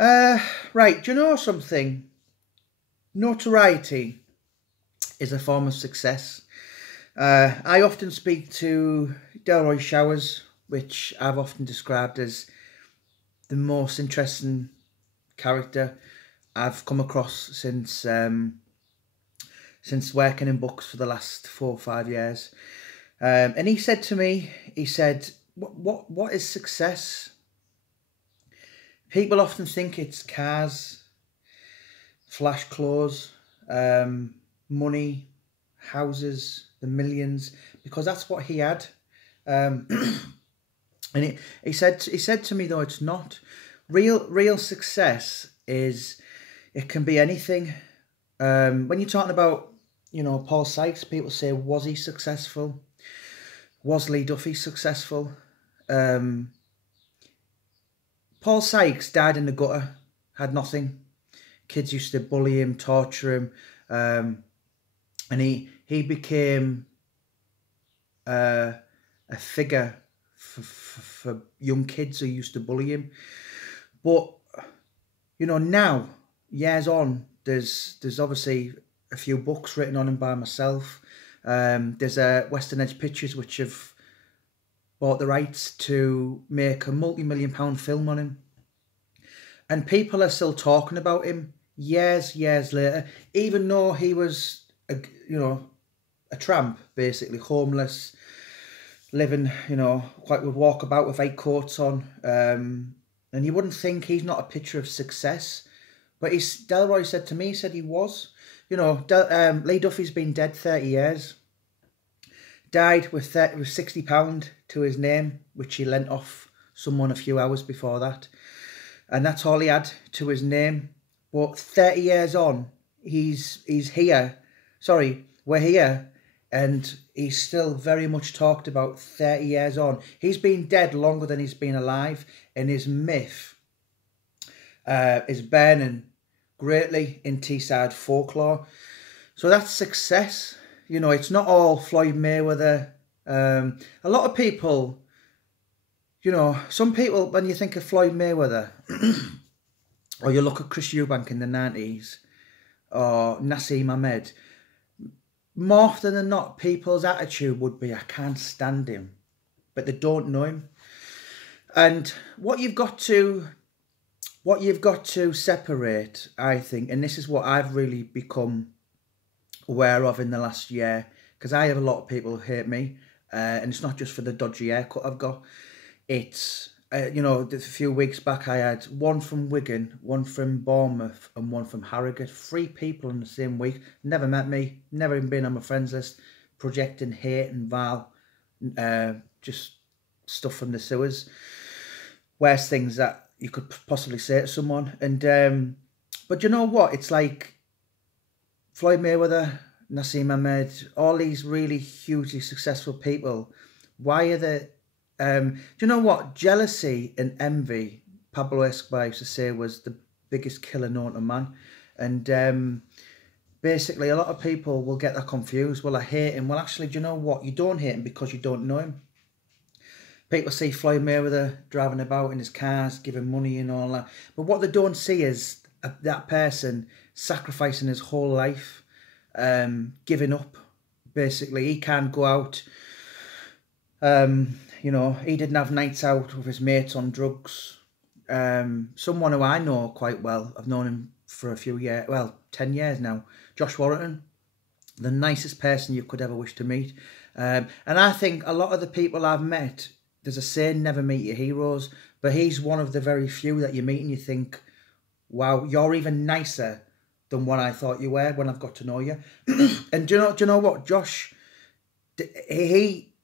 Right, do you know something? Notoriety is a form of success. I often speak to Delroy Showers, which I've often described as the most interesting character I've come across since working in books for the last 4 or 5 years. And he said to me, he said, what is success? People often think it's cars, flash clothes, money, houses, the millions, because that's what he had. And he said to me, though, it's not. Real success is, it can be anything. When you're talking about, Paul Sykes, people say, was he successful? Was Lee Duffy successful? Paul Sykes died in the gutter, had nothing. Kids used to bully him, torture him, and he became a figure for young kids who used to bully him. But now, years on, there's obviously a few books written on him by myself. There's Western Edge Pictures, which have bought the rights to make a multi-million-pound film on him, and people are still talking about him years later, even though he was a tramp, basically homeless, living, would walk about with 8 coats on, and you wouldn't think he's not a picture of success. But Delroy said to me, he said he was. Lee Duffy's been dead 30 years. Died with £60 to his name, which he lent off someone a few hours before that. And that's all he had to his name. But 30 years on, he's here. Sorry, we're here. And he's still very much talked about 30 years on. He's been dead longer than he's been alive. And his myth is burning greatly in Teesside folklore. So that's success. It's not all Floyd Mayweather. A lot of people, some people, when you think of Floyd Mayweather, or you look at Chris Eubank in the 90s, or Nassim Ahmed, more often than not, people's attitude would be, I can't stand him, but they don't know him. And what you've got to separate, I think, and this is what I've really become aware of in the last year, because I have a lot of people who hate me, and it's not just for the dodgy haircut I've got. It's, a few weeks back I had one from Wigan, one from Bournemouth, and one from Harrogate. 3 people in the same week, never met me, never even been on my friends list, projecting hate and vile, just stuff from the sewers. Worst things that you could possibly say to someone. And but you know what? It's like Floyd Mayweather, Nassim Ahmed, all these really hugely successful people. Why are they? Do you know what? Jealousy and envy, Pablo Escobar used to say, was the biggest killer known to man. And basically, a lot of people will get that confused. Well, I hate him. Well, actually, do you know what? You don't hate him because you don't know him. People see Floyd Mayweather driving about in his cars, giving money and all that. But what they don't see is that person sacrificing his whole life, giving up. Basically, he can't go out. He didn't have nights out with his mates on drugs. Someone who I know quite well, I've known him for a few years, 10 years now, Josh Warrington, the nicest person you could ever wish to meet. And I think a lot of the people I've met, there's a saying, never meet your heroes, but he's one of the very few that you meet and you think, wow, you're even nicer than what I thought you were when I've got to know you. And do you know what? Josh, he,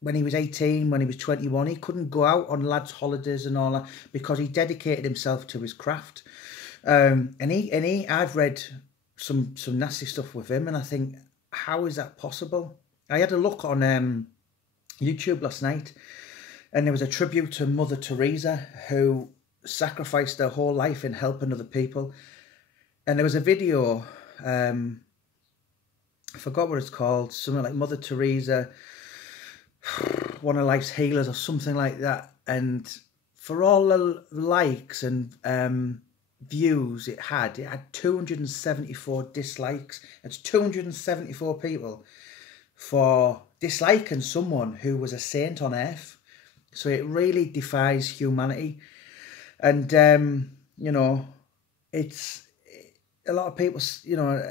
when he was 18, when he was 21, he couldn't go out on lads' holidays and all that because he dedicated himself to his craft. And I've read some nasty stuff with him, and I think, how is that possible? I had a look on YouTube last night, and there was a tribute to Mother Teresa, who sacrificed her whole life in helping other people. And there was a video, I forgot what it's called, something like Mother Teresa, one of life's healers or something like that. And for all the likes and views it had 274 dislikes. It's 274 people for disliking someone who was a saint on earth. So it really defies humanity. And, you know, it's a lot of people, you know,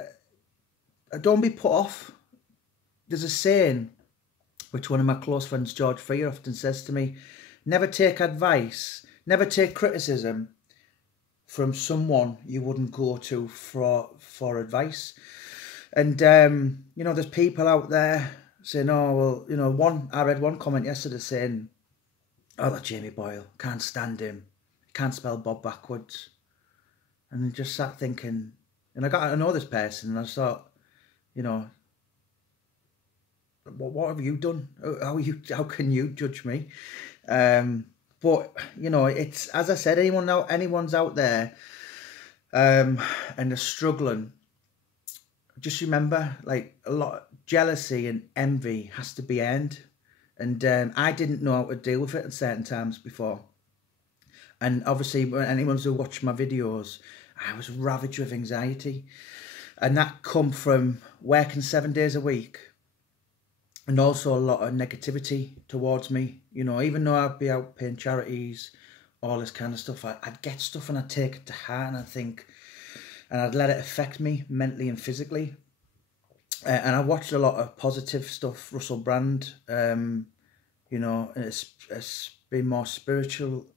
don't be put off. There's a saying, which one of my close friends, George Freer, often says to me, never take advice, never take criticism from someone you wouldn't go to for advice. And, you know, there's people out there saying, oh, well, you know, I read one comment yesterday saying, oh, that Jamie Boyle, can't stand him. Can't spell Bob backwards. And I just sat thinking, and I got to know this person, and I thought, you know, what have you done? How can you judge me? But you know, it's, as I said, anyone's out there, and they're struggling. Just remember, like, a lot of jealousy and envy has to be earned, and I didn't know how to deal with it at certain times before. And obviously, when anyone who watched my videos, I was ravaged with anxiety, and that come from working 7 days a week. And also a lot of negativity towards me. You know, even though I'd be out paying charities, all this kind of stuff, I'd get stuff and I'd take it to heart, and I'd think, and I'd let it affect me mentally and physically. And I watched a lot of positive stuff, Russell Brand, you know, it's been more spiritual,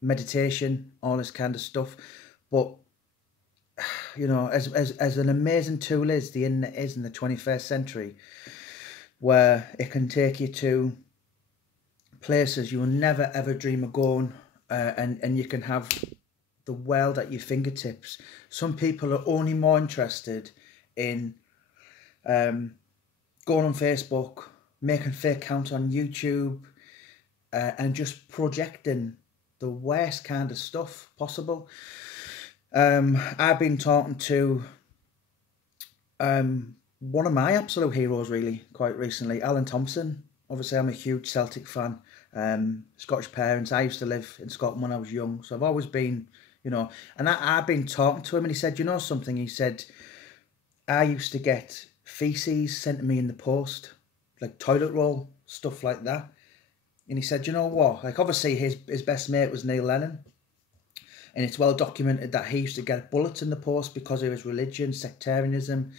meditation, all this kind of stuff. But, you know, as an amazing tool as the internet is in the 21st century, where it can take you to places you will never ever dream of going, and you can have the world at your fingertips. Some people are only more interested in going on Facebook, making fake accounts on YouTube, and just projecting the worst kind of stuff possible. I've been talking to one of my absolute heroes, really, quite recently, Alan Thompson. Obviously, I'm a huge Celtic fan. Scottish parents. I used to live in Scotland when I was young, so I've always been, you know. And I've been talking to him, and he said, you know something? He said, I used to get feces sent to me in the post, like toilet roll, stuff like that. And he said, you know what? Like, obviously, his best mate was Neil Lennon. And it's well documented that he used to get bullets in the post because of his religion, sectarianism.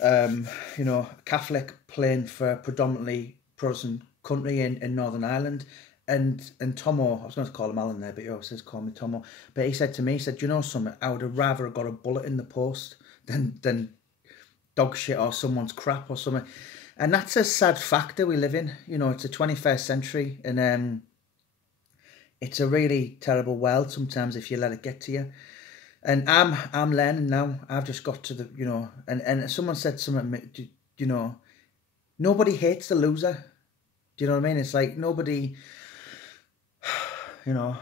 You know, Catholic, playing for a predominantly Protestant country in Northern Ireland. And Tomo, I was going to call him Alan there, but he always says call me Tomo. But he said to me, he said, you know something? I would have rather got a bullet in the post than dog shit or someone's crap or something. And that's a sad factor we live in. You know, it's the 21st century, and it's a really terrible world sometimes if you let it get to you. And I'm learning now. I've just got to the, you know, and someone said something, you know, nobody hates the loser. Do you know what I mean? It's like nobody, you know,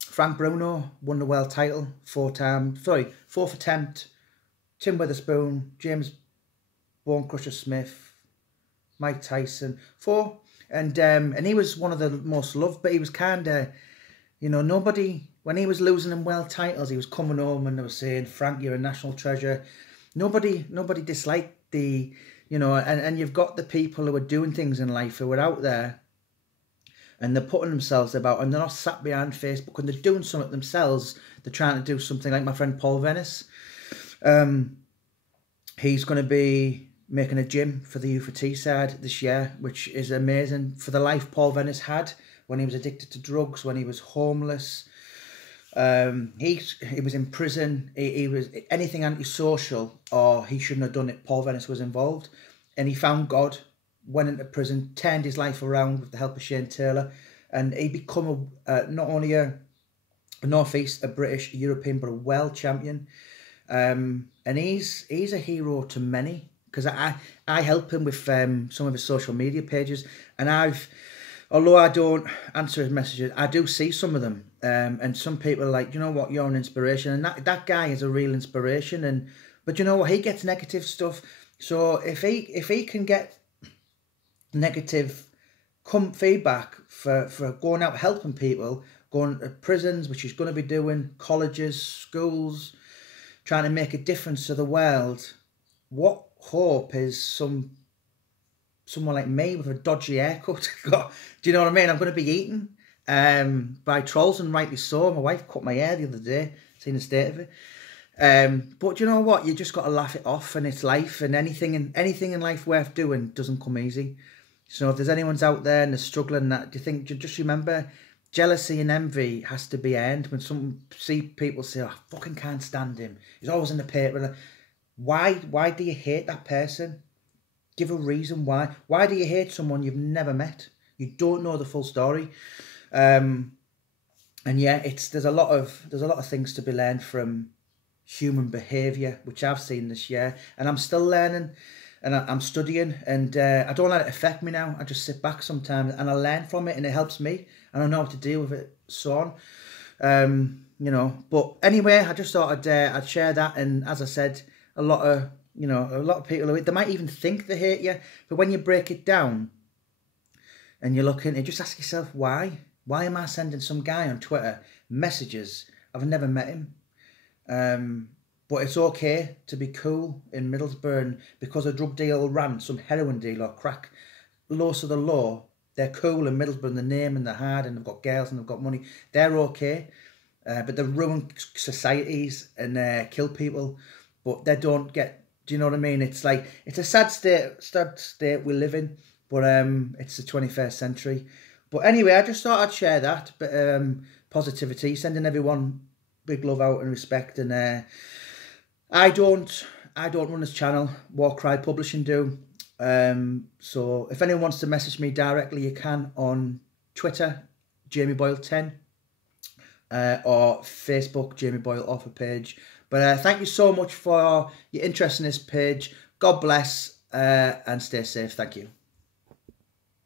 Frank Bruno won the world title 4th attempt. Tim Witherspoon, James Bone Crusher Smith, Mike Tyson, 4. And he was one of the most loved, but he was kind of, you know, nobody, when he was losing them world titles, he was coming home and they were saying, Frank, you're a national treasure. Nobody disliked the, you know, and you've got the people who are doing things in life who are out there and they're putting themselves about, and they're not sat behind Facebook, and they're doing something themselves. They're trying to do something, like my friend Paul Venice. He's going to be making a gym for the U4T side this year, which is amazing. For the life Paul Venice had when he was addicted to drugs, when he was homeless, he was in prison. He was anything antisocial, or he shouldn't have done it. Paul Venice was involved, and he found God, went into prison, turned his life around with the help of Shane Taylor, and he become not only a North East, a British, a European, but a world champion. And he's a hero to many, because I help him with some of his social media pages, and although I don't answer his messages, I do see some of them, and some people are like, you know what, you're an inspiration, and that guy is a real inspiration. But you know what, he gets negative stuff. So if he can get negative come feedback for going out helping people, going to prisons, which he's going to be doing, colleges, schools, trying to make a difference to the world. What hope is someone like me with a dodgy haircut got? Do you know what I mean? I'm going to be eaten by trolls, and rightly so. My wife cut my hair the other day, seen the state of it. But you know what? You just got to laugh it off, and it's life, and anything in life worth doing doesn't come easy. So if there's anyone's out there and they're struggling, that do you think, just remember, jealousy and envy has to be earned. When some see people say, oh, I fucking can't stand him, he's always in the paper. Why do you hate that person? Give a reason why. Why do you hate someone you've never met? You don't know the full story. And yeah, there's a lot of things to be learned from human behaviour, which I've seen this year, and I'm still learning, and I'm studying, and I don't let it affect me now. I just sit back sometimes and I learn from it, and it helps me, and I know how to deal with it, so on. You know, but anyway, I just thought I'd share that. And as I said, a lot of people, they might even think they hate you, but when you break it down and you look into it, just ask yourself why am I sending some guy on Twitter messages? I've never met him. But it's okay to be cool in Middlesbrough, and because a drug deal ran, some heroin deal or crack, laws of the law, they're cool in Middlesbrough, and the name, and they're hard, and they've got girls and they've got money. They're okay, but they ruin societies and kill people, but they don't get. Do you know what I mean? It's like, it's a sad state we live in, but it's the 21st century. But anyway, I just thought I'd share that, but positivity, sending everyone big love out and respect. And I don't run this channel. War Cry Publishing do. So if anyone wants to message me directly, you can on Twitter, Jamie Boyle 10, or Facebook, Jamie Boyle Offer page. But thank you so much for your interest in this page. God bless, and stay safe. Thank you.